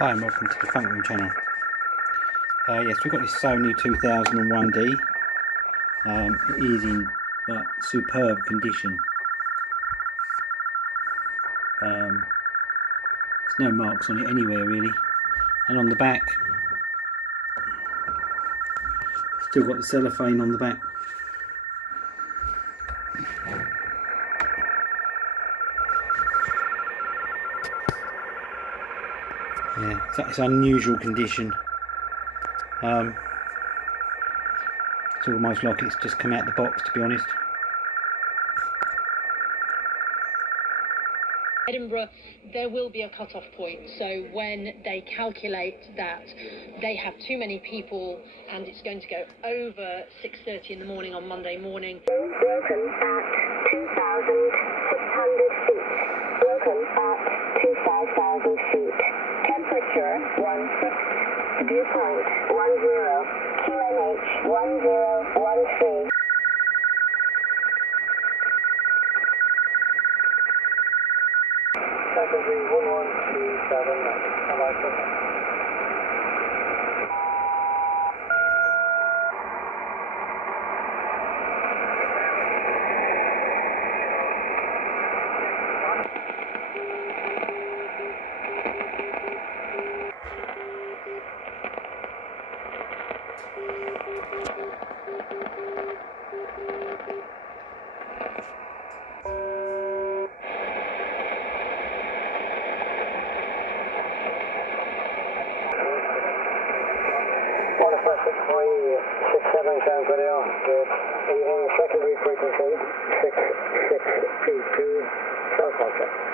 Hi and welcome to the Funk Room channel. Yes, we've got this Sony 2001D. It is in superb condition. There's no marks on it anywhere really, and on the back still got the cellophane on the back. Yeah, it's unusual condition. It's almost like it's just come out the box, to be honest. Edinburgh, there will be a cut-off point, so when they calculate that they have too many people and it's going to go over 6:30 in the morning on Monday morning. Broken at 2,600 feet. Broken at 25,000 feet. Temperature 16. Viewpoint 10. QNH 1013. Secondary 1127, Alaska. Sounds video. Good. Evening, secondary frequency 6632, South Africa.